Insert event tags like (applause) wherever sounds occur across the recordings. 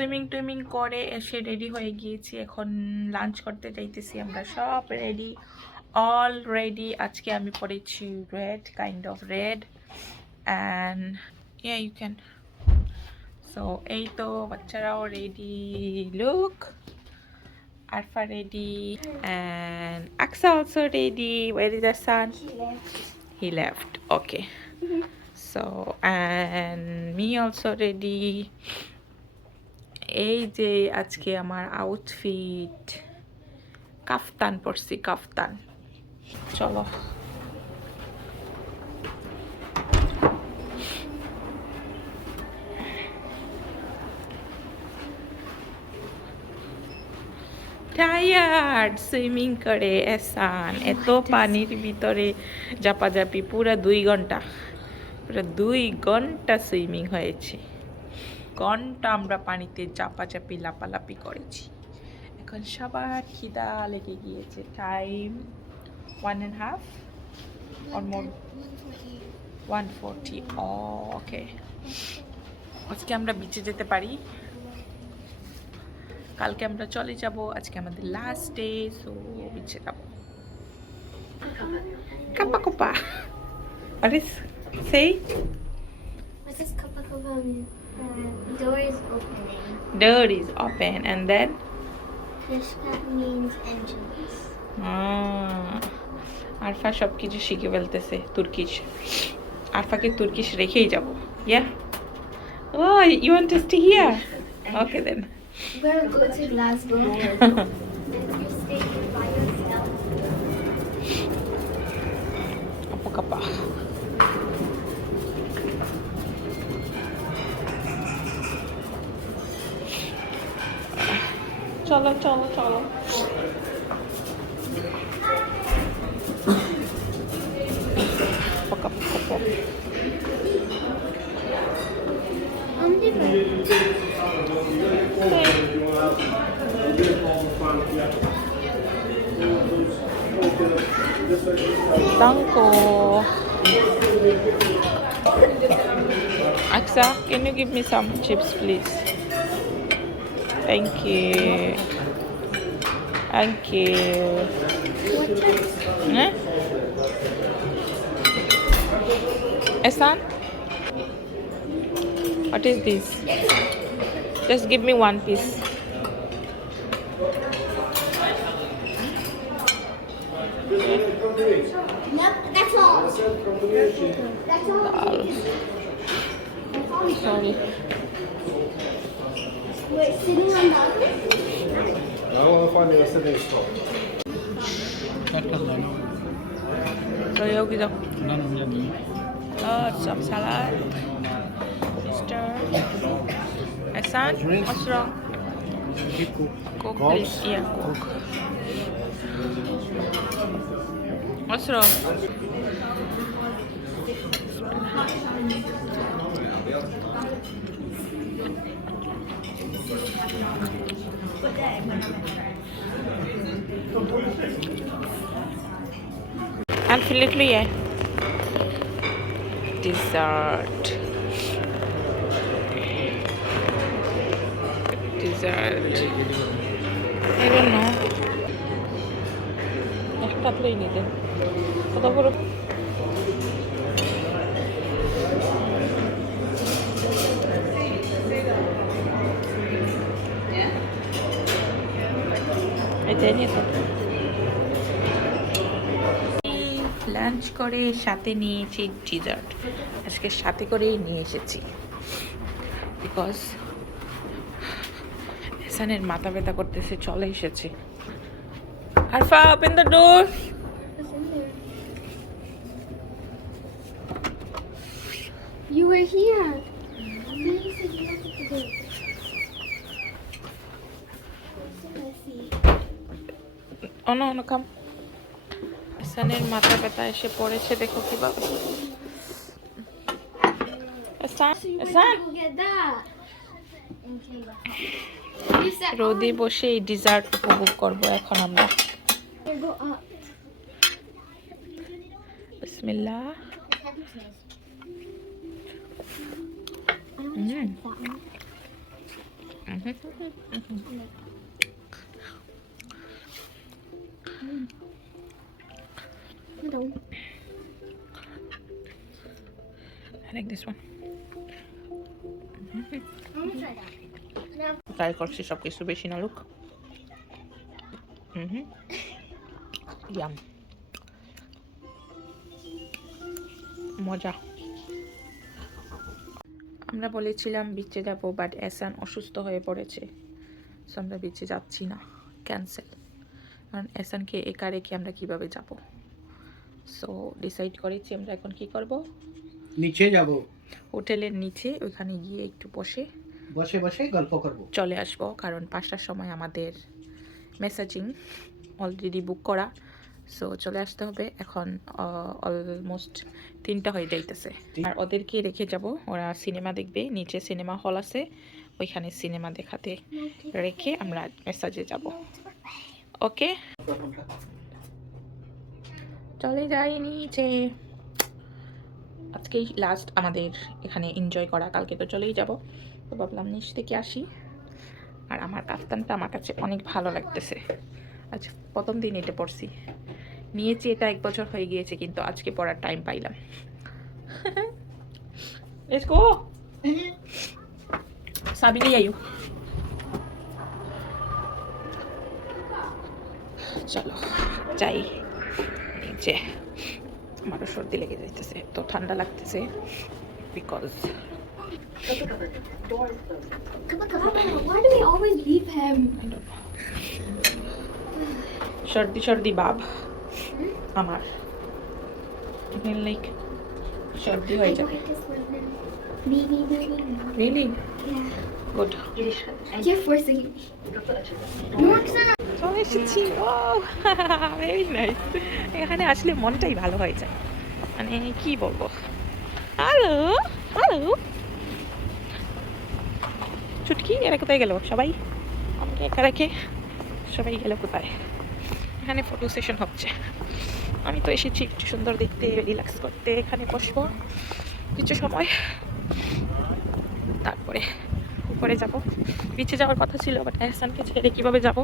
Swimming টুইমিং করে এসে ready হয়ে গিয়েছি এখন লাঞ্চ করতে যাইতেছি আমরা সব রেডি অল রেডি আজকে আমি পরেছি red kind of red and yeah you can so এই তো বাচ্চারাও ready look Arfa ready and Aksa also ready. Where is the son? He left. Okay. So and me also ready. এই যে আজকে আমার আউটফিট কাফতান পরছি কাফতান। চলো। টায়ার্ড সুইমিং করে এসান এত পানির ভিতরে জাপাজাপি পুরো দুই ঘণ্টা। পুরো দুই ঘণ্টা সুইমিং হয়েছে। ঘণ্টা আমরা পানিতে চাপাচাপি, লাপালাপি করেছি। এখন সবার খিদা লেগে গিয়েছে। Time one and half or more one forty okay আজকে আমরা বিচে যেতে পারি। কালকে আমরা চলে যাব, আজকে আমাদের লাস্ট ডে সো বিচে যাব। কাপা কোপা আরে সেই this Copa Copa? Uh, door is opening. door is open and then Fish that means entrance. আহ, আরফা সব কিছু শিখে ফেলতেছে তুর্কিশ আরফাকে তুর্কিশ রেখেই যাব yeah oh you want to stay here okay then We're gonna go to Glasgow. (laughs) চলো চলো চলো Poka, poka, poka. Um, different. Danko. Aksa, can you give me some chips, please? Thank you. Thank you. Eh? Esan? What is this? Just give me one piece. Nope, that's all. That's all. Dal. That's all. Sorry. We're sitting on the I want to find the sitting spot. So 여기 좀 None uh, some salad. Mister. Esan, what's wrong? Coke, please. Yeah, Coke. What's wrong? Absolutely, yeah. Dessert. Dessert. I don't know. একটা প্লেই নিতে কত বড় lunch করে সাথে নিয়েছি dessert আজকে সাথে করেই নিয়ে এসেছি। বিকজ এসানের মাথা ব্যথা করতেছে চলে এসেছে। Arfa open the door You were here. Then you said you wanted to do. Let's see. অন মাথা ব্যথা এসে পড়েছে, দেখো কীভাবে। রোদে বসে এই ডিজার্ট উপভোগ করব এখন আমরা. বিসমিল্লা I like this one. Try করছি সব কিছু বেশি না লুক হুম ইয়াম মজা। আমরা বলেছিলাম বিচে যাব বাট এসান অসুস্থ হয়ে পড়েছে। সো আমরা বিচে যাচ্ছি না। ক্যান্সেল কারণ এসানকে একা রেখে আমরা কীভাবে যাব? সো ডিসাইড করেছি আমরা এখন কি করব? নিচে যাব। হোটেলের নিচে ওইখানে গিয়ে একটু বসে। বসে বসে গল্প করব। চলে আসব কারণ পাঁচটার সময় আমাদের মেসেজিং অলরেডি বুক করা। সো চলে আসতে হবে। এখন অলমোস্ট তিনটা হয়ে যাইতেছে। আর ওদেরকে রেখে যাব। ওরা সিনেমা দেখবে। নিচে সিনেমা হল আছে। ওইখানে সিনেমা দেখাতে রেখে আমরা মেসাজে যাব। ওকে চলে যাই নিচে। আজকেই লাস্ট আমাদের এখানে এনজয় করা, কালকে তো চলেই যাব। তো ভাবলাম নিচ থেকে আসি। আর আমার কাফতানটা আমার কাছে অনেক ভালো লাগতেছে। আচ্ছা প্রথম দিন এটা পড়ছি। নিয়েছি এটা, এক বছর হয়ে গিয়েছে, কিন্তু আজকে পড়ার টাইম পাইলাম। (laughs) চলো, যাই। নিচে। আমার সর্দি লেগে যাইতেছে তো ঠান্ডা লাগতেছে বিকজ সর্দি সর্দি বাব আমার। সর্দি হয়ে যাবে। রিয়েলি গুড You're চলে এসেছি। ও ভেরি নাইস এখানে আসলে মনটাই ভালো হয়ে যায়। মানে কি বলব? হ্যালো হ্যালো চুটকি, এরা কোথায় গেল? সবাই? আমাকে একা রেখে সবাই গেল কোথায়? এখানে ফটো সেশন হচ্ছে। আমি তো এসেছি একটু সুন্দর দেখতে রিল্যাক্স করতে, এখানে বসবো। কিছু সময় তারপরে উপরে যাব। বিচে যাওয়ার কথা ছিল বাট এহসানকে ছেড়ে কীভাবে যাব?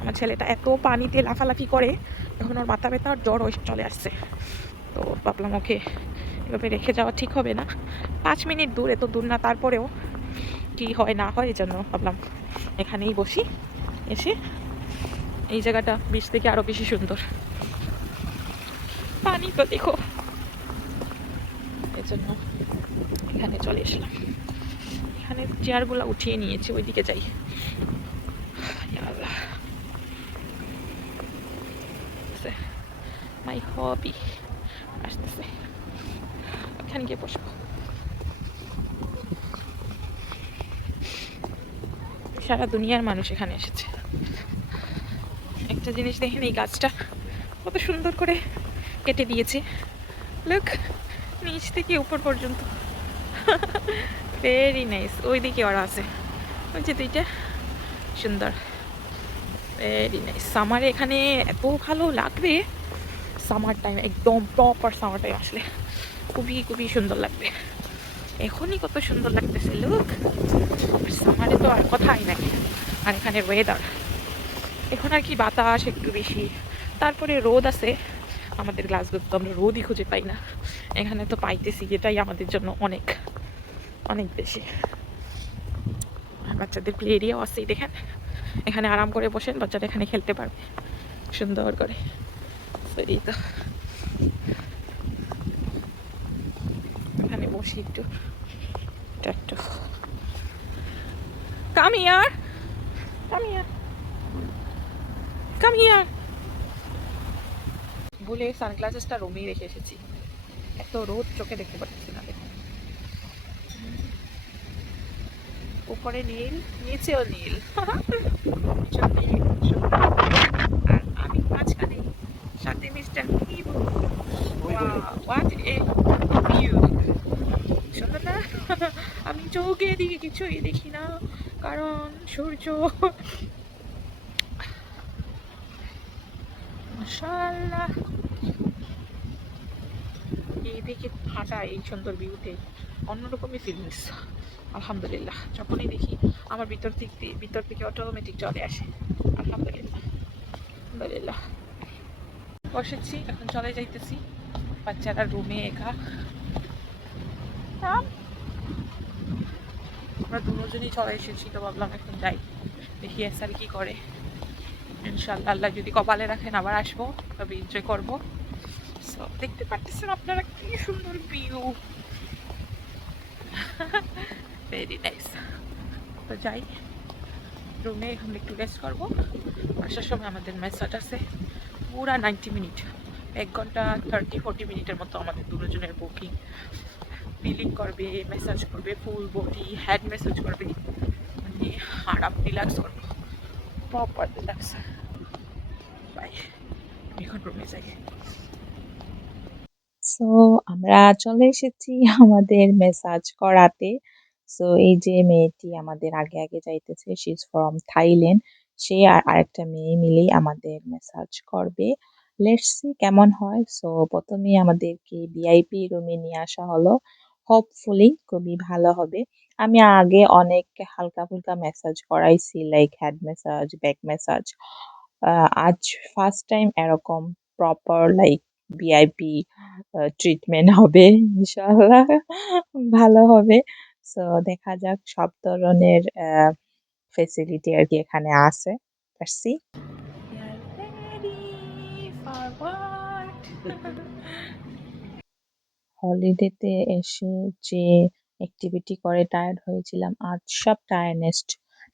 আমার ছেলেটা এত পানিতে লাফালাফি করে এখন ওর মাথা ব্যথা আর জ্বর চলে আসছে। তো ভাবলাম, ওকে এভাবে রেখে যাওয়া ঠিক হবে না। পাঁচ মিনিট দূর, এত দূর না, তারপরেও কি হয়, না হয়, এই জন্য ভাবলাম এখানেই বসি, এসে এই জায়গাটা বিচ থেকে আরও বেশি সুন্দর। পানি তো দেখো। এই জন্য এখানে চলে এসলাম। এখানে চেয়ারগুলো উঠিয়ে নিয়েছি, ওইদিকে যাই। মাই হবি আসতেছে ওখানে গিয়ে বসবো সারা দুনিয়ার মানুষ এখানে এসেছে। একটা জিনিস দেখেন এই গাছটা। কত সুন্দর করে কেটে দিয়েছে। লুক নিচ থেকে উপর পর্যন্ত। ভেরি নাইস ওইদিকে ওরা আছে। ওই যে দুইটা। সুন্দর। ভেরি নাইস সামারে এখানে এত ভালো লাগবে। সামার টাইম একদম প্রপার সামার টাইম আসলে। খুবই খুবই সুন্দর লাগবে। এখনই কত সুন্দর লাগতেছে লোক সামারে তো আর কথাই নাই। আর এখানে ওয়েদার এখন আর কি বাতাস একটু বেশি। তারপরে রোদ আছে। আমাদের গ্লাসগো তো আমরা রোদই খুঁজে পাই না। এখানে তো পাইতেছি, এটাই আমাদের জন্য অনেক অনেক বেশি। বাচ্চাদের প্লে এরিয়াও আছে দেখেন। এখানে আরাম করে বসেন, বাচ্চারা এখানে খেলতে পারবে। সুন্দর করে। এই এখানে বসি একটু। একটু come here come here come here ভুলে সানগ্লাসেসটা রুমেই রেখে এসেছি। এত রোদ চোখে দেখতে পাচ্ছি না। দেখুন উপরে নীল, নিচেও নীল (laughs) ভীষণ নীল, ভীষণ নীল। আর আমি মাঝখানে সাথে মিস্টার কি হোয়াট এ ভিউ সুন্দর না আমি চোখে দিকে কিছুই দেখি না, কারণ সূর্য মাশাআল্লাহ। এই দিকে হাঁটা, এই সুন্দর ভিউতে অন্যরকমই ফিলিংস আলহামদুলিল্লাহ। যখনই দেখি আমার ভিতর থেকে ভিতর থেকে অটোমেটিক চলে আসে, আলহামদুলিল্লাহ। আলহামদুলিল্লাহ। বসেছি, এখন চলে যাইতেছি, বাচ্চারা রুমে একা। আমরা দুজনই চলে এসেছি তো ভাবলাম, এখন যাই। দেখি এসার কি করে। ইনশাল্লাহ আল্লাহ যদি কপালে রাখেন আবার আসব, তবে এনজয় করব। দেখতে পারতেছেন আপনারা কি সুন্দর ভিউ ভেরি নাইস তো যাই। রুমে এখন একটু রেস্ট করব। আসার সময় আমাদের মেসাজ আছে। পুরা নাইনটি মিনিট এক ঘণ্টা থার্টি ফোর্টি মিনিটের মতো আমাদের দুজনের বুকিং ফিলিং করবে মেসাজ করবে ফুল বডি হেড মেসাজ করবে। মানে আরাম রিল্যাক্স করব প্রপার রিল্যাক্স বাই এখন রুমে যাই সো আমরা চলে এসেছি আমাদের মেসাজ করাতে। সো এই যে মেয়েটি আমাদের আগে আগে যাইতেছে শি ইজ ফ্রম থাইল্যান্ড সে আর আরেকটা মেয়ে মিলেই আমাদের মেসাজ করবে। লেটস সি কেমন হয়। সো প্রথমেই আমাদেরকে ভিআইপি রুমে নিয়ে আসা হলো। হোপফুলি খুবই ভালো হবে। আমি আগে অনেক হালকা ফুলকা মেসাজ করাইছি like head massage back massage আজ ফার্স্ট টাইম এরকম প্রপার লাইক ভিআইপি ট্রিটমেন্ট হবে, ইনশাআল্লাহ ভালো হবে। সো দেখা যাক সব ধরনের ফেসিলিটি আর কি এখানে আছে। C (laughs) What? হলিডেতে এসে যে অ্যাক্টিভিটি করে টায়ার্ড হয়েছিলাম, আজ সব টায়ার্ডনেস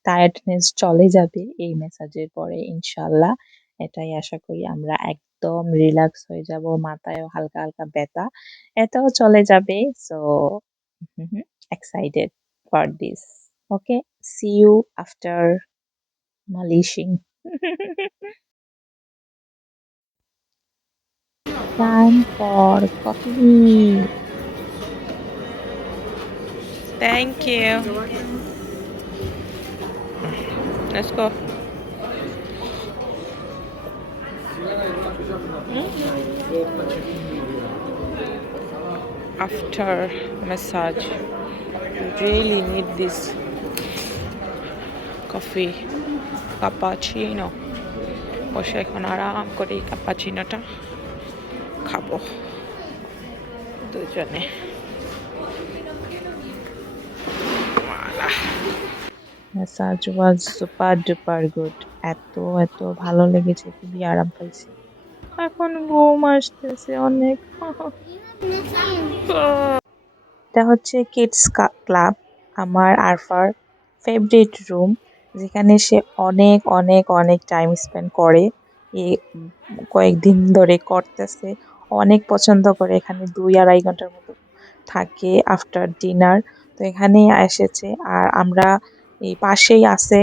টায়ার্ডনেস চলে যাবে এই মেসেজ এর পরে ইনশাল্লাহ এটাই আশা করি আমরা একদম রিল্যাক্স হয়ে যাব, মাথায়ও হালকা হালকা ব্যথা, এটাও চলে যাবে। So excited for this okay see you after মালিশিং time for coffee Thank you. Let's go. Hmm? After massage, you really need this coffee cappuccino. বসে এখন আরাম করে কাপাচিনোটা খাব। দুজনে। was super duper good এত এত ভালো লেগেছে, খুবই আরাম পাইছি। এখন ঘুম আসতেছে অনেক। এটা হচ্ছে কিডস ক্লাব আমার আরফার ফেভারিট রুম যেখানে সে অনেক অনেক অনেক টাইম স্পেন্ড করে। কয়েকদিন ধরে করতেছে। অনেক পছন্দ করে। এখানে দুই আড়াই ঘণ্টার মতো থাকে আফটার ডিনার তো এখানেই এসেছে। আর আমরা এই পাশেই আছে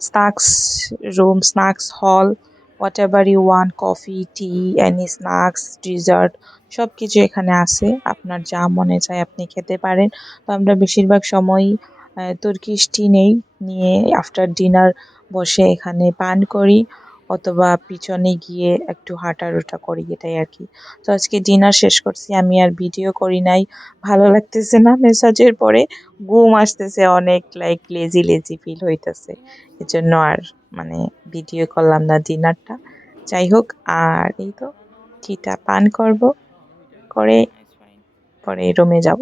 snacks room snacks hall whatever you want coffee tea any snacks dessert সব কিছু এখানে আছে। আপনার যা মনে চায় আপনি খেতে পারেন। তো আমরা বেশিরভাগ সময়ই তুর্কিশ টি নেই। নিয়ে আফটার ডিনার বসে এখানে পান করি। অথবা পিছনে গিয়ে একটু হাঁটারোটা করি এটাই আর কি। তো আজকে ডিনার শেষ করছি, আমি আর ভিডিও করি নাই। ভালো লাগতেছে না মেসাজের পরে? ঘুম আসতেছে অনেক লাইক লেজি লেজি ফিল হইতেছে। এজন্য আর মানে ভিডিও করলাম না ডিনারটা যাই হোক, আর এই তো টিটা পান করব, করে পরে রুমে যাব।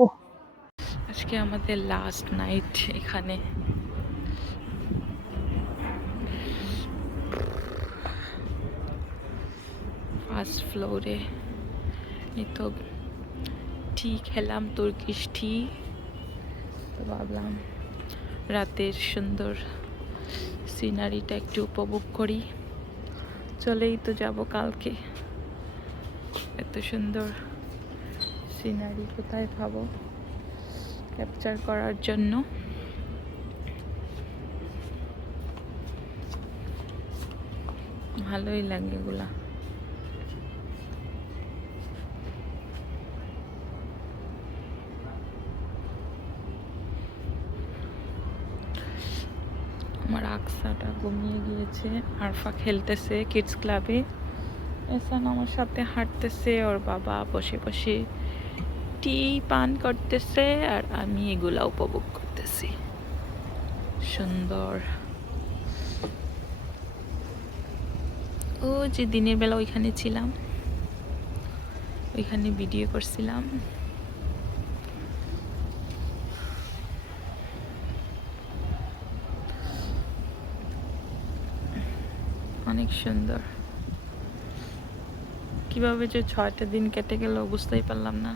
আজকে আমাদের লাস্ট নাইট এখানে। ফার্স্ট ফ্লোরে। এই তো টি খেলাম, তুর্কিশ টি তো ভাবলাম রাতের সুন্দর সিনারিটা একটু উপভোগ করি। চলেই তো যাব কালকে। এত সুন্দর সিনারি কোথায় পাবো? ক্যাপচার করার জন্য। ভালোই লাগে এগুলা। আমার আকসাটা ঘুমিয়ে গিয়েছে। আরফা খেলতেছে কিডস ক্লাবে এসান আমার সাথে হাঁটতেছে, ওর বাবা বসে বসে টি পান করতেছে আর আমি এগুলা উপভোগ করতেছি। সুন্দর। ও যে দিনের বেলা ওইখানে ছিলাম, ওইখানে ভিডিও করছিলাম। অনেক সুন্দর কীভাবে যে ছয়টা দিন কেটে গেল বুঝতেই পারলাম না।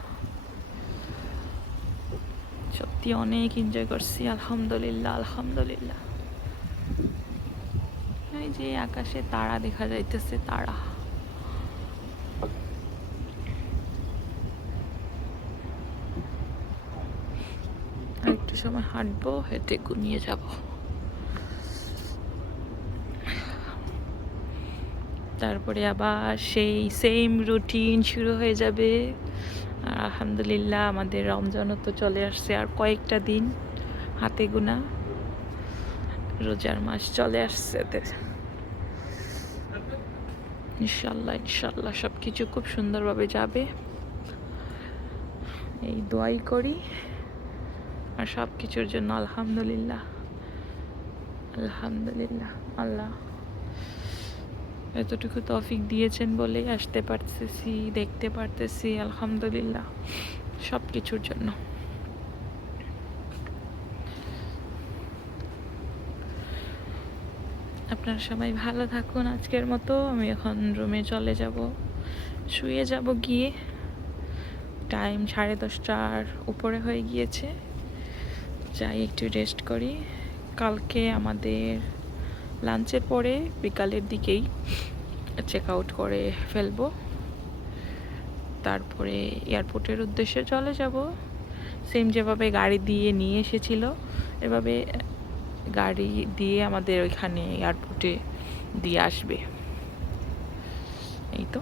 সত্যি অনেক এনজয় করছি, আলহামদুলিল্লাহ আলহামদুলিল্লাহ। এই যে আকাশে তারা দেখা যাইতেছে, তারা। একটু সময় হাঁটবো, হেঁটে ঘুমিয়ে যাব। তারপরে আবার সেই সেম রুটিন শুরু হয়ে যাবে। আর আলহামদুলিল্লাহ আমাদের রমজানও তো চলে আসছে আর কয়েকটা দিন হাতে গোনা রোজার মাস চলে আসছে ইনশাল্লাহ ইনশাল্লাহ সব কিছু খুব সুন্দরভাবে যাবে। এই দোয়াই করি। আর সব কিছুর জন্য আলহামদুলিল্লাহ। আলহামদুলিল্লাহ, আল্লাহ এতটুকু তৌফিক দিয়েছেন বলেই আসতে পারতেছি, দেখতে পারতেছি, আলহামদুলিল্লাহ সব কিছুর জন্য। আপনারা সবাই ভালো থাকুন আজকের মতো, আমি এখন রুমে চলে যাব। শুয়ে যাব গিয়ে, টাইম সাড়ে দশটার উপরে হয়ে গিয়েছে, যাই একটু রেস্ট করি। কালকে আমাদের লাঞ্চের পরে বিকালের দিকেই চেক আউট করে ফেলব। তারপরে এয়ারপোর্টের উদ্দেশ্যে চলে যাব। সেম যেভাবে গাড়ি দিয়ে নিয়ে এসেছিল, এভাবে গাড়ি দিয়ে আমাদের ওইখানে এয়ারপোর্টে দিয়ে আসবে। এই তো।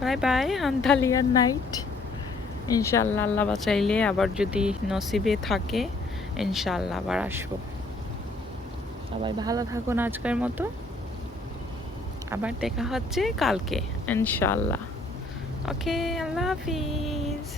বাই বাই আন্তালিয়ার নাইট ইনশাল্লাহ আল্লাহ বাঁচাইলে আবার যদি নসিবে থাকে ইনশাল্লাহ আবার আসব। সবাই ভালো থাকুন আজকের মতো। আবার দেখা হচ্ছে কালকে ইনশাল্লাহ ওকে আল্লাহ হাফিজ।